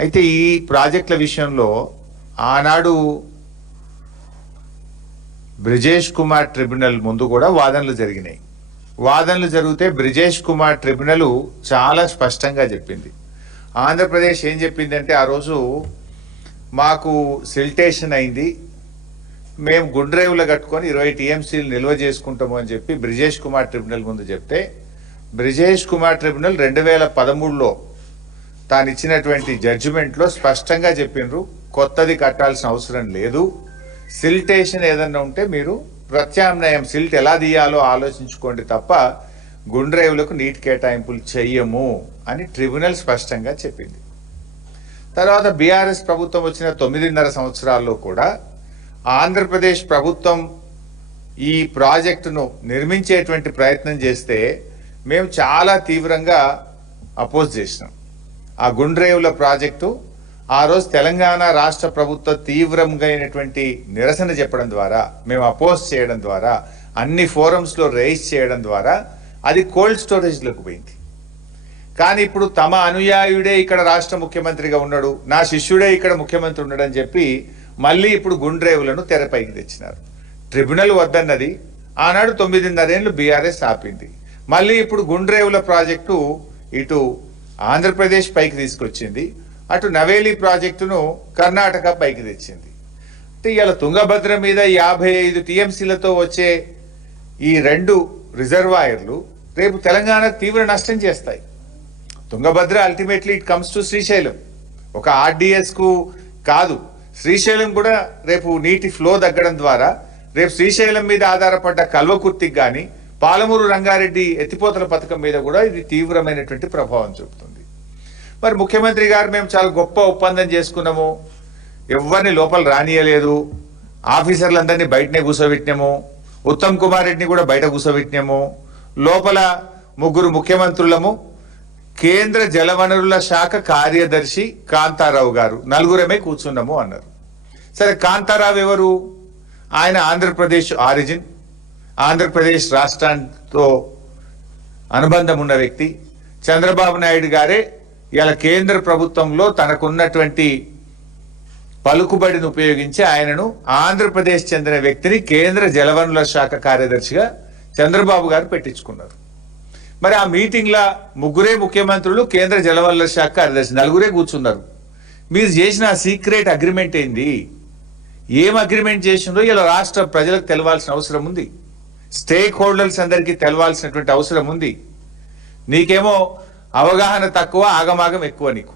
అయితే ఈ ప్రాజెక్టుల విషయంలో ఆనాడు బ్రిజేష్ కుమార్ ట్రిబ్యునల్ ముందు కూడా వాదనలు జరిగినాయి. వాదనలు జరిగితే బ్రిజేష్ కుమార్ ట్రిబ్యునల్ చాలా స్పష్టంగా చెప్పింది. ఆంధ్రప్రదేశ్ ఏం చెప్పిందంటే, ఆ రోజు మాకు సిల్టేషన్ అయింది, మేము గుడ్ డ్రైవ్లో కట్టుకొని 20 టీఎంసీలు నిల్వ చేసుకుంటాము అని చెప్పి బ్రిజేష్ కుమార్ ట్రిబ్యునల్ ముందు చెప్తే, బ్రిజేష్ కుమార్ ట్రిబ్యునల్ 2013లో తాను ఇచ్చినటువంటి జడ్జిమెంట్లో స్పష్టంగా చెప్పిండ్రు, కొత్తది కట్టాల్సిన అవసరం లేదు, సిల్టేషన్ ఏదన్నా ఉంటే మీరు ప్రత్యామ్నాయం సిల్ట్ ఎలా తీయాలో ఆలోచించుకోండి తప్ప గుడ్ డ్రైవ్లకు నీటి కేటాయింపులు చెయ్యము అని ట్రిబ్యునల్ స్పష్టంగా చెప్పింది. తర్వాత బీఆర్ఎస్ ప్రభుత్వం వచ్చిన 9.5 సంవత్సరాల్లో కూడా ఆంధ్రప్రదేశ్ ప్రభుత్వం ఈ ప్రాజెక్టును నిర్మించేటువంటి ప్రయత్నం చేస్తే మేము చాలా తీవ్రంగా అపోజ్ చేసినాం. ఆ గుడ్ డ్రైవ్ల ప్రాజెక్టు ఆ రోజు తెలంగాణ రాష్ట్ర ప్రభుత్వ తీవ్రంగా అయినటువంటి నిరసన చెప్పడం ద్వారా, మేము అపోజ్ చేయడం ద్వారా, అన్ని ఫోరమ్స్లో రైజ్ చేయడం ద్వారా అది కోల్డ్ స్టోరేజ్లోకి పోయింది. కానీ ఇప్పుడు తమ అనుయాయుడే ఇక్కడ రాష్ట్ర ముఖ్యమంత్రిగా ఉన్నాడు, నా శిష్యుడే ఇక్కడ ముఖ్యమంత్రి ఉన్నాడని చెప్పి మళ్ళీ ఇప్పుడు గుడ్ డ్రైవ్లను తెరపైకి తెచ్చినారు. ట్రిబ్యునల్ వద్దన్నది ఆనాడు 9.5 ఏళ్ళు బీఆర్ఎస్ ఆపింది. మళ్ళీ ఇప్పుడు గుడ్ డ్రైవ్ల ప్రాజెక్టు ఇటు ఆంధ్రప్రదేశ్ పైకి తీసుకొచ్చింది, అటు నవేలి ప్రాజెక్టును కర్ణాటక పైకి తెచ్చింది. అంటే ఇలా తుంగభద్ర మీద 55 టీఎంసీలతో వచ్చే ఈ 2 రిజర్వాయర్లు రేపు తెలంగాణకు తీవ్ర నష్టం చేస్తాయి. Tungabhadra ultimately it comes to Srisailam. ఒక ఆర్డిఎస్ కు కాదు, శ్రీశైలం కూడా రేపు నీటి ఫ్లో తగ్గడం ద్వారా రేపు శ్రీశైలం మీద ఆధారపడ్డ కల్వకుర్తికి కానీ పాలమూరు రంగారెడ్డి ఎత్తిపోతల పథకం మీద కూడా ఇది తీవ్రమైనటువంటి ప్రభావం చూపుతుంది. మరి ముఖ్యమంత్రి గారు మేము చాలా గొప్ప ఒప్పందం చేసుకున్నాము, ఎవరిని లోపల రానియలేదు, ఆఫీసర్లందరినీ బయటనే కూర్చోబెట్టినాము, ఉత్తమ్ కుమార్ రెడ్డిని కూడా బయట కూర్చోబెట్టినాము, లోపల 3 ముఖ్యమంత్రులము, కేంద్ర జలవనరుల శాఖ కార్యదర్శి కాంతారావు గారు, 4 కూర్చున్నాము అన్నారు. సరే, కాంతారావు ఎవరు? ఆయన ఆంధ్రప్రదేశ్ ఆరిజిన్, ఆంధ్రప్రదేశ్ రాష్ట్రంతో అనుబంధం ఉన్న వ్యక్తి. చంద్రబాబు నాయుడు గారే ఇలా కేంద్ర ప్రభుత్వంలో తనకున్నటువంటి పలుకుబడిని ఉపయోగించి ఆయనను ఆంధ్రప్రదేశ్ చెందిన వ్యక్తిని కేంద్ర జలవనరుల శాఖ కార్యదర్శిగా చంద్రబాబు గారు పెట్టించుకున్నారు. మరి ఆ మీటింగ్లో 3 ముఖ్యమంత్రులు, కేంద్ర జలవనరుల శాఖ కార్యదర్శి 4 కూర్చున్నారు. మీరు చేసిన సీక్రెట్ అగ్రిమెంట్ ఏంది? ఏం అగ్రిమెంట్ చేసిందో ఇలా రాష్ట్ర ప్రజలకు తెలవాల్సిన అవసరం ఉంది, స్టేక్ హోల్డర్స్ అందరికీ తెలవాల్సినటువంటి అవసరం ఉంది. నీకేమో అవగాహన తక్కువ, ఆగమాగం ఎక్కువ నీకు.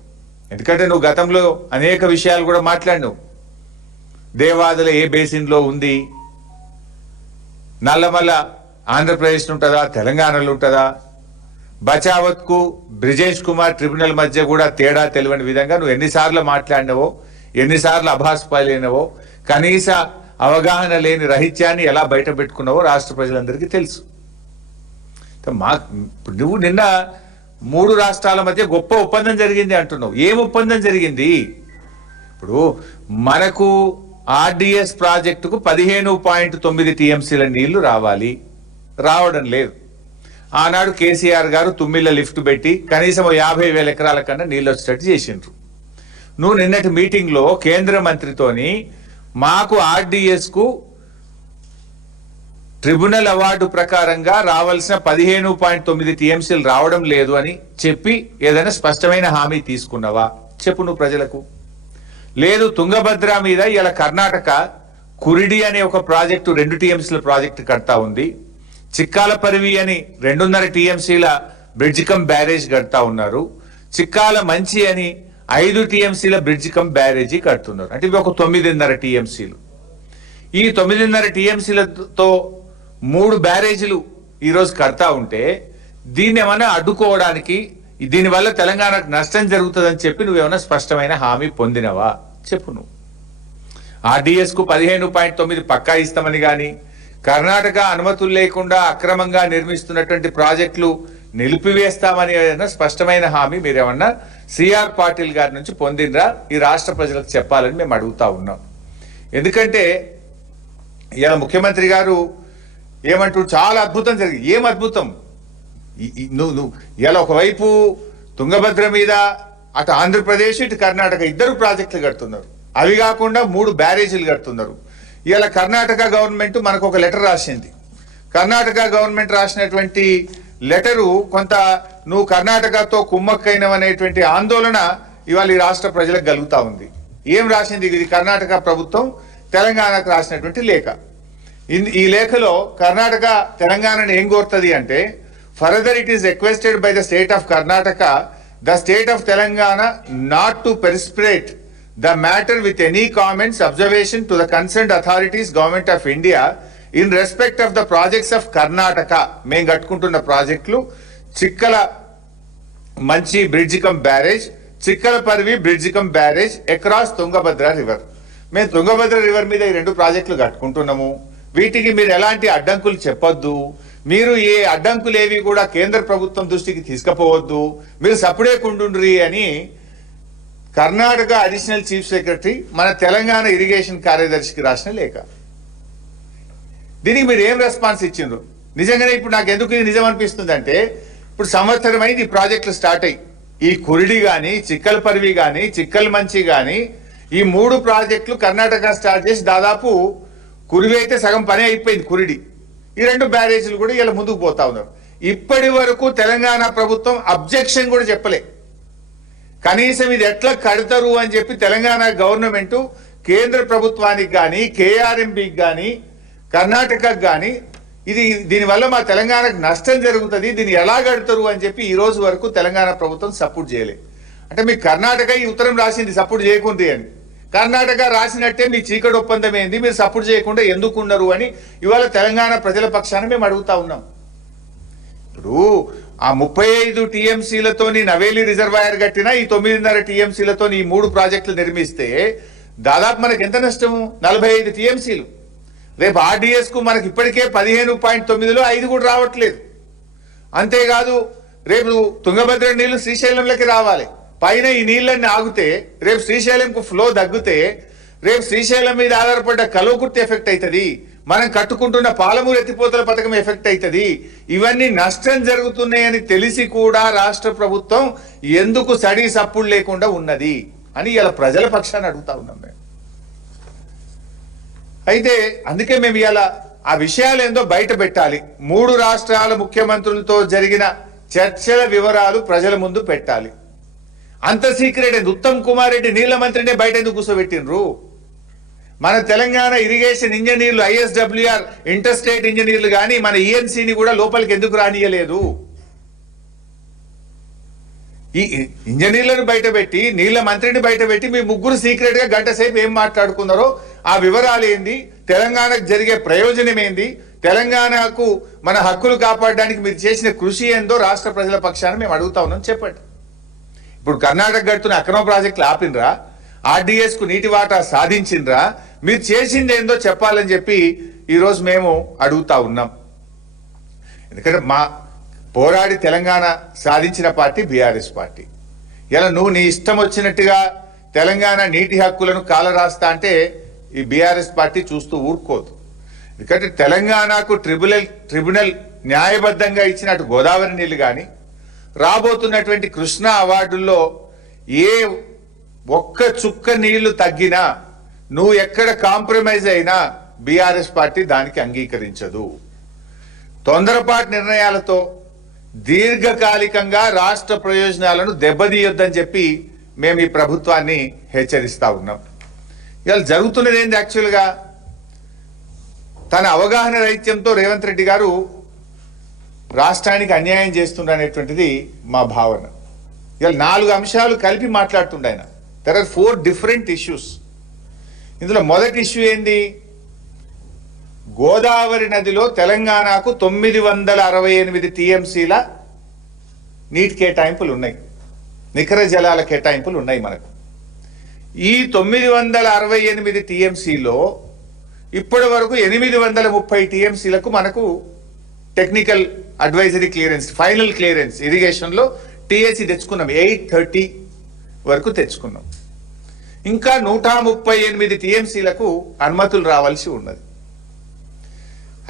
ఎందుకంటే నువ్వు గతంలో అనేక విషయాలు కూడా మాట్లాడినావు. దేవాదుల ఏ బేసిన్లో ఉంది, నల్లమల్ల ఆంధ్రప్రదేశ్ ఉంటుందా తెలంగాణలో ఉంటుందా, బచావత్కు బ్రిజేష్ కుమార్ ట్రిబ్యునల్ మధ్య కూడా తేడా తెలియని విధంగా నువ్వు ఎన్నిసార్లు మాట్లాడినవో, ఎన్నిసార్లు అభాస్పాలైనవో, కనీస అవగాహన లేని రహిత్యాన్ని ఎలా బయట పెట్టుకున్నావో రాష్ట్ర ప్రజలందరికీ తెలుసు. నువ్వు నిన్న 3 రాష్ట్రాల మధ్య గొప్ప ఒప్పందం జరిగింది అంటున్నావు. ఏం ఒప్పందం జరిగింది? ఇప్పుడు మనకు ఆర్డిఎస్ ప్రాజెక్టుకు 15.9 టీఎంసీల నీళ్లు రావాలి, రావడం లేదు. ఆనాడు కేసీఆర్ గారు తుమ్మిళ్ళ లిఫ్ట్ పెట్టి కనీసం 50,000 ఎకరాల కన్నా నీళ్ళు వచ్చేటట్టు చేసిండ్రు. నువ్వు నిన్నటి మీటింగ్లో కేంద్ర మంత్రితోని మాకు ఆర్డిఎస్ కు ట్రిబ్యునల్ అవార్డు ప్రకారంగా రావాల్సిన 15.9 టీఎంసీలు రావడం లేదు అని చెప్పి ఏదైనా స్పష్టమైన హామీ తీసుకున్నావా? చెప్పు నువ్వు ప్రజలకు. లేదు, తుంగభద్ర మీద ఇలా కర్ణాటక కురిడి అనే ఒక ప్రాజెక్టు 2 టీఎంసీల ప్రాజెక్టు కడతా ఉంది, చిక్కాల పరివి అని 2.5 టీఎంసీల బ్రిడ్జ్ కమ్ బ్యారేజ్ కడతా ఉన్నారు, చిక్కాల మంచి అని 5 టీఎంసీల బ్రిడ్జ్ కమ్ బ్యారేజీ కడుతున్నారు. అంటే ఇవి ఒక 9.5 టీఎంసీలు. ఈ 9.5 టీఎంసీలతో 3 బ్యారేజీలు ఈరోజు కడతా ఉంటే దీన్ని ఏమన్నా అడ్డుకోవడానికి, దీనివల్ల తెలంగాణకు నష్టం జరుగుతుందని చెప్పి నువ్వేమన్నా స్పష్టమైన హామీ పొందినవా? చెప్పు నువ్వు. ఆర్డిఎస్ కు 15.9 పక్కా ఇస్తామని కానీ, కర్ణాటక అనుమతులు లేకుండా అక్రమంగా నిర్మిస్తున్నటువంటి ప్రాజెక్టులు నిలిపివేస్తామని ఏదైనా స్పష్టమైన హామీ మీరేమన్నా సిఆర్ పాటిల్ గారి నుంచి పొందినరా? ఈ రాష్ట్ర ప్రజలకు చెప్పాలని మేము అడుగుతా ఉన్నాం. ఎందుకంటే ఇలా ముఖ్యమంత్రి గారు ఏమంటూ చాలా అద్భుతం జరిగింది. ఏం అద్భుతం? నువ్వు ఇలా ఒకవైపు తుంగభద్ర మీద అటు ఆంధ్రప్రదేశ్ ఇటు కర్ణాటక ఇద్దరు ప్రాజెక్టులు కడుతున్నారు. అవి కాకుండా 3 బ్యారేజీలు కడుతున్నారు. ఇలా కర్ణాటక గవర్నమెంట్ మనకు ఒక లెటర్ రాసింది. కర్ణాటక గవర్నమెంట్ రాసినటువంటి లెటరు కొంత నువ్వు కర్ణాటకతో కుమ్మక్కైనవనేటువంటి ఆందోళన ఇవాళ ఈ రాష్ట్ర ప్రజలకు కలుగుతా ఉంది. ఏం రాసింది? ఇది కర్ణాటక ప్రభుత్వం తెలంగాణకు రాసినటువంటి లేఖ. ఈ లేఖలో కర్ణాటక తెలంగాణను ఏం కోరుతుంది అంటే, further it is requested by the state of Karnataka the state of Telangana not to precipitate the matter with any comments, observation to the concerned authorities, Government of India, in respect of the projects of Karnataka. మేము కట్టుకుంటున్న ప్రాజెక్టులు చిక్కల మంచి bridge cum barrage, చిక్కల పర్వి bridge cum barrage across Tungabhadra river. మేము Tungabhadra river మీద ఈ 2 ప్రాజెక్టులు కట్టుకుంటున్నాము. వీటికి మీరు ఎలాంటి అడ్డంకులు చెప్పొద్దు. మీరు ఏ అడ్డంకులు ఏవి కూడా కేంద్ర ప్రభుత్వం దృష్టికి తీసుకుపోవద్దు. మీరు సప్పుడే కుండుండ్రి అని కర్ణాటక అడిషనల్ చీఫ్ సెక్రటరీ మన తెలంగాణ ఇరిగేషన్ కార్యదర్శికి రాసిన లేఖ. దీనికి మీరు ఏం రెస్పాన్స్ ఇచ్చిండ్రు? నిజంగానే ఇప్పుడు నాకు ఎందుకు ఇది నిజం అనిపిస్తుంది అంటే, ఇప్పుడు సంవత్సరం అయింది ఈ ప్రాజెక్టులు స్టార్ట్ అయ్యి. ఈ కురిడి కానీ, చిక్కల పర్వి కానీ, చిక్కల మంచి కానీ, ఈ 3 ప్రాజెక్టులు కర్ణాటక స్టార్ట్ చేసి దాదాపు కురివి అయితే సగం పని అయిపోయింది కురిడి. ఈ 2 బ్యారేజీలు కూడా ఇలా ముందుకు పోతా ఉన్నారు. ఇప్పటి వరకు తెలంగాణ ప్రభుత్వం అబ్జెక్షన్ కూడా చెప్పలే. కనీసం ఇది ఎట్లా కడతారు అని చెప్పి తెలంగాణ గవర్నమెంట్ కేంద్ర ప్రభుత్వానికి కానీ, కేఆర్ఎంబికి కానీ, కర్ణాటకకు కానీ దీనివల్ల మా తెలంగాణకు నష్టం జరుగుతుంది, దీన్ని ఎలా కడతారు అని చెప్పి ఈ రోజు వరకు తెలంగాణ ప్రభుత్వం సపోర్ట్ చేయలేదు. అంటే మీ కర్ణాటక ఈ ఉత్తరం రాసింది సపోర్ట్ చేయకుంది అని. కర్ణాటక రాసినట్టే మీ చీకటి ఒప్పందం ఏంది, మీరు సపోర్ట్ చేయకుండా ఎందుకున్నారు అని ఇవాళ తెలంగాణ ప్రజల పక్షాన మేము అడుగుతా ఉన్నాం. ఇప్పుడు ఆ 35 టీఎంసీలతోని నవేలి రిజర్వాయర్ కట్టినా ఈ 9.5 టీఎంసీలతో ఈ 3 ప్రాజెక్టులు నిర్మిస్తే దాదాపు మనకి ఎంత నష్టము? 45 టీఎంసీలు. రేపు ఆర్డీఎస్ కు మనకి ఇప్పటికే 15.9లో 5 కూడా రావట్లేదు. అంతేకాదు రేపు తుంగభద్ర నీళ్లు శ్రీశైలంలోకి రావాలి. పైన ఈ నీళ్ళన్నీ ఆగితే రేపు శ్రీశైలంకు ఫ్లో తగ్గితే రేపు శ్రీశైలం మీద ఆధారపడ్డ కల్వకుర్తి ఎఫెక్ట్ అవుతుంది. మనం కట్టుకుంటున్న పాలమూరు ఎత్తిపోతల పథకం ఎఫెక్ట్ అవుతుంది. ఇవన్నీ నష్టం జరుగుతున్నాయని తెలిసి కూడా రాష్ట్ర ప్రభుత్వం ఎందుకు సడి సప్పుడు లేకుండా ఉన్నది అని ఇలా ప్రజల పక్షాన్ని అడుగుతా ఉన్నాం మేము. అయితే అందుకే మేము ఇలా ఆ విషయాలు ఏందో బయట పెట్టాలి. 3 రాష్ట్రాల ముఖ్యమంత్రులతో జరిగిన చర్చల వివరాలు ప్రజల ముందు పెట్టాలి. అంత సీక్రెట్ ఏంది? ఉత్తమ్ కుమార్ రెడ్డి నీళ్ల మంత్రినే బయట ఎందుకు కూర్చోబెట్టినరు? మన తెలంగాణ ఇరిగేషన్ ఇంజనీర్లు, ఐఎస్డబ్ల్యూఆర్ ఇంటర్ స్టేట్ ఇంజనీర్లు కానీ మన ఈఎన్సీని కూడా లోపలికి ఎందుకు రానియలేదు? ఈ ఇంజనీర్లను బయట పెట్టి, నీళ్ల మంత్రిని బయట పెట్టి మీ 3 సీక్రెట్ గా గంట సేపు ఏం మాట్లాడుకున్నారో ఆ వివరాలు ఏంది, తెలంగాణకు జరిగే ప్రయోజనం ఏంది, తెలంగాణకు మన హక్కులు కాపాడడానికి మీరు చేసిన కృషి ఏందో రాష్ట్ర ప్రజల పక్షాన మేము అడుగుతా ఉన్నాం. చెప్పండి. ఇప్పుడు కర్ణాటక గడుతున్న అక్రమ ప్రాజెక్టులు ఆపినరా? ఆర్డీఎస్ కు నీటి వాటా సాధించిండ్రా? మీరు చేసింది ఏందో చెప్పాలని చెప్పి ఈరోజు మేము అడుగుతా ఉన్నాం. ఎందుకంటే మా పోరాడి తెలంగాణ సాధించిన పార్టీ బీఆర్ఎస్ పార్టీ. ఇలా నువ్వు నీ ఇష్టం వచ్చినట్టుగా తెలంగాణ నీటి హక్కులను కాలరాస్తా అంటే ఈ బీఆర్ఎస్ పార్టీ చూస్తూ ఊరుకోదు. ఎందుకంటే తెలంగాణకు ట్రిబ్యునల్ న్యాయబద్ధంగా ఇచ్చినట్టు గోదావరి నీళ్లు కానీ, రాబోతున్నటువంటి కృష్ణా అవార్డుల్లో ఏ ఒక్క చుక్క నీళ్లు తగ్గినా, నువ్వు ఎక్కడ కాంప్రమైజ్ అయినా బీఆర్ఎస్ పార్టీ దానికి అంగీకరించదు. తొందరపాటు నిర్ణయాలతో దీర్ఘకాలికంగా రాష్ట్ర ప్రయోజనాలను దెబ్బతీయొద్దని చెప్పి మేము ఈ ప్రభుత్వాన్ని హెచ్చరిస్తా ఉన్నాం. ఇవాళ జరుగుతున్నది ఏంది? యాక్చువల్గా తన అవగాహన రహిత్యంతో రేవంత్ రెడ్డి గారు రాష్ట్రానికి అన్యాయం చేస్తుండనేటువంటిది మా భావన. ఇవాళ 4 అంశాలు కలిపి మాట్లాడుతుండ ఆయన. There are 4 different issues. ఇందులో మొదటి ఇష్యూ ఏంది? గోదావరి నదిలో తెలంగాణకు 968 టీఎంసీల నీటి కేటాయింపులు ఉన్నాయి, నికర జలాల కేటాయింపులు ఉన్నాయి మనకు. ఈ 968 టీఎంసీలో ఇప్పటి వరకు 830 టీఎంసీలకు మనకు technical advisory clearance, final clearance ఇరిగేషన్లో టీఎస్సీ తెచ్చుకున్నాం. 830 వరకు తెచ్చుకున్నాం. ఇంకా 138 టీఎంసీలకు అనుమతులు రావాల్సి ఉన్నది.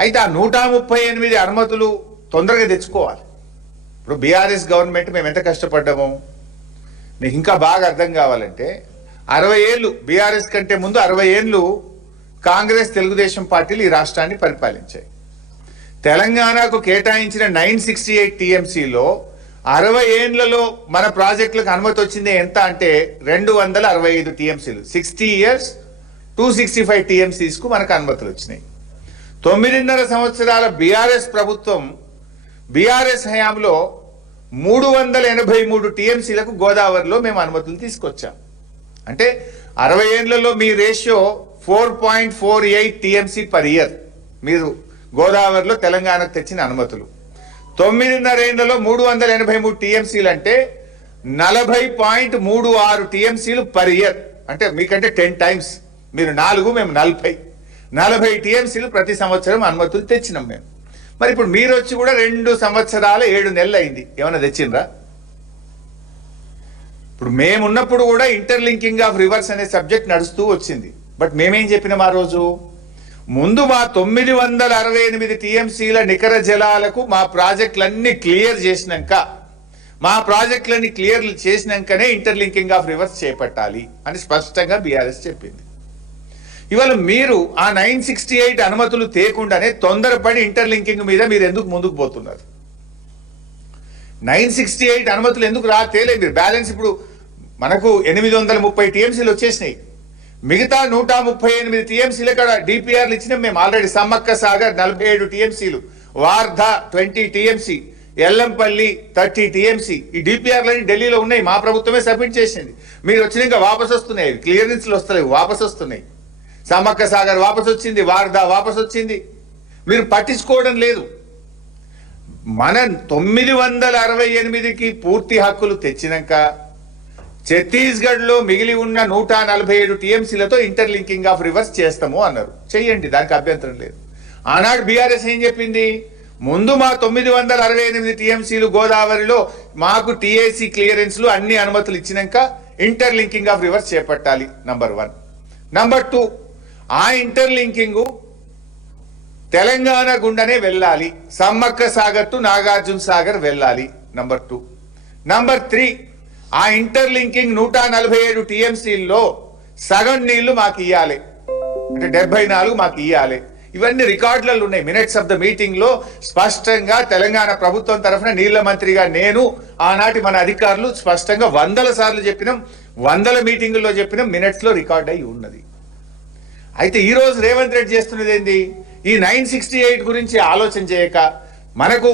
అయితే ఆ 138 అనుమతులు తొందరగా తెచ్చుకోవాలి. ఇప్పుడు బీఆర్ఎస్ గవర్నమెంట్ మేము ఎంత కష్టపడ్డాము, మీకు ఇంకా బాగా అర్థం కావాలంటే 60 ఏళ్ళు బీఆర్ఎస్ కంటే ముందు 60 ఏళ్ళు కాంగ్రెస్ తెలుగుదేశం పార్టీలు ఈ రాష్ట్రాన్ని పరిపాలించాయి. తెలంగాణకు కేటాయించిన 968 టీఎంసీలో 60 ఏళ్లలో మన ప్రాజెక్టులకు అనుమతి వచ్చింది ఎంత అంటే 265 టీఎంసీలు. 60 years 265 టీఎంసీస్కు మనకు అనుమతులు వచ్చినాయి. 9.5 సంవత్సరాల బీఆర్ఎస్ ప్రభుత్వం బీఆర్ఎస్ హయాంలో 383 టీఎంసీలకు గోదావరిలో మేము అనుమతులు తీసుకొచ్చాం. అంటే 60 ఏళ్లలో మీ రేషియో 4.48 టీఎంసీ పర్ ఇయర్ మీరు గోదావరిలో తెలంగాణకు తెచ్చిన అనుమతులు. 9.5 ఏళ్లలో 383 టీఎంసీలు అంటే 40.36 టీఎంసీలు పర్ ఇయర్. అంటే మీకంటే 10 times. మీరు 4, మేము 40 టీఎంసీలు ప్రతి సంవత్సరం అనుమతులు తెచ్చినాం మేము. మరి ఇప్పుడు మీరు వచ్చి కూడా 2 సంవత్సరాల 7 నెలలు అయింది. ఏమైనా తెచ్చిండ్రా? ఇప్పుడు మేమున్నప్పుడు కూడా ఇంటర్లింకింగ్ ఆఫ్ రివర్స్ అనే సబ్జెక్ట్ నడుస్తూ వచ్చింది. బట్ మేమేం చెప్పినాం ఆ రోజు? ముందు మా 968 టీఎంసీల నికర జలాలకు మా ప్రాజెక్టులన్నీ క్లియర్ చేసినాకనే ఇంటర్లింకింగ్ ఆఫ్ రివర్స్ చేపట్టాలి అని స్పష్టంగా బీఆర్ఎస్ చెప్పింది. ఇవాళ మీరు ఆ 968 అనుమతులు తేకుండానే తొందరపడి ఇంటర్లింకింగ్ మీద మీరు ఎందుకు ముందుకు పోతున్నారు? 968 అనుమతులు ఎందుకు తేలే మీరు? బ్యాలెన్స్ ఇప్పుడు మనకు 830 టీఎంసీలు వచ్చేసినాయి. మిగతా 138 టీఎంసీలు ఇక్కడ డిపిఆర్లు ఇచ్చినాం మేము ఆల్రెడీ. సమ్మక్క సాగర్ 47 టీఎంసీలు, వార్ధా 20 టీఎంసీ, ఎల్లంపల్లి 30 టీఎంసీ. ఈ డిపిఆర్లని ఢిల్లీలో ఉన్నాయి, మా ప్రభుత్వమే సబ్మిట్ చేసింది. మీరు వచ్చినాక వాపసు వస్తున్నాయి, క్లియరెన్స్లు వస్తలేవు, వాపసు వస్తున్నాయి. సమ్మక్క సాగర్ వాపసు వచ్చింది, వార్ధా వాపసు వచ్చింది. మీరు పట్టించుకోవడం లేదు. మన 968కి పూర్తి హక్కులు తెచ్చినాక ఛత్తీస్గఢ్ లో మిగిలి ఉన్న 147 టీఎంసీలతో ఇంటర్లింకింగ్ ఆఫ్ రివర్స్ చేస్తాము అన్నారు. చెయ్యండి, దానికి అభ్యంతరం లేదు. ఆనాడు బీఆర్ఎస్ ఏం చెప్పింది? ముందు మా 968 టీఎంసీలు గోదావరిలో మాకు టీఏసీ క్లియరెన్స్లు అన్ని అనుమతులు ఇచ్చినాక ఇంటర్లింకింగ్ ఆఫ్ రివర్స్ చేపట్టాలి. నంబర్ 1. నంబర్ 2, ఆ ఇంటర్లింకింగ్ తెలంగాణ గుండనే వెళ్ళాలి. సమ్మక్క సాగర్ టు నాగార్జున సాగర్ వెళ్ళాలి. నంబర్ 2. నంబర్ 3, ఆ ఇంటర్లింకింగ్ 147 టీఎంసీల్లో సగం నీళ్లు మాకు ఇయ్యాలి, అంటే 74 మాకు ఇయ్యాలి. ఇవన్నీ రికార్డులలో ఉన్నాయి. మినిట్స్ ఆఫ్ ద మీటింగ్ లో స్పష్టంగా తెలంగాణ ప్రభుత్వం తరఫున నీళ్ల మంత్రిగా నేను, ఆనాటి మన అధికారులు స్పష్టంగా 100 సార్లు చెప్పినాం, 100 మీటింగుల్లో చెప్పినాం, మినిట్స్ లో రికార్డ్ అయి ఉన్నది. అయితే ఈ రోజు రేవంత్ రెడ్డి చేస్తున్నది ఏంది? ఈ 968 గురించి ఆలోచన చేయక మనకు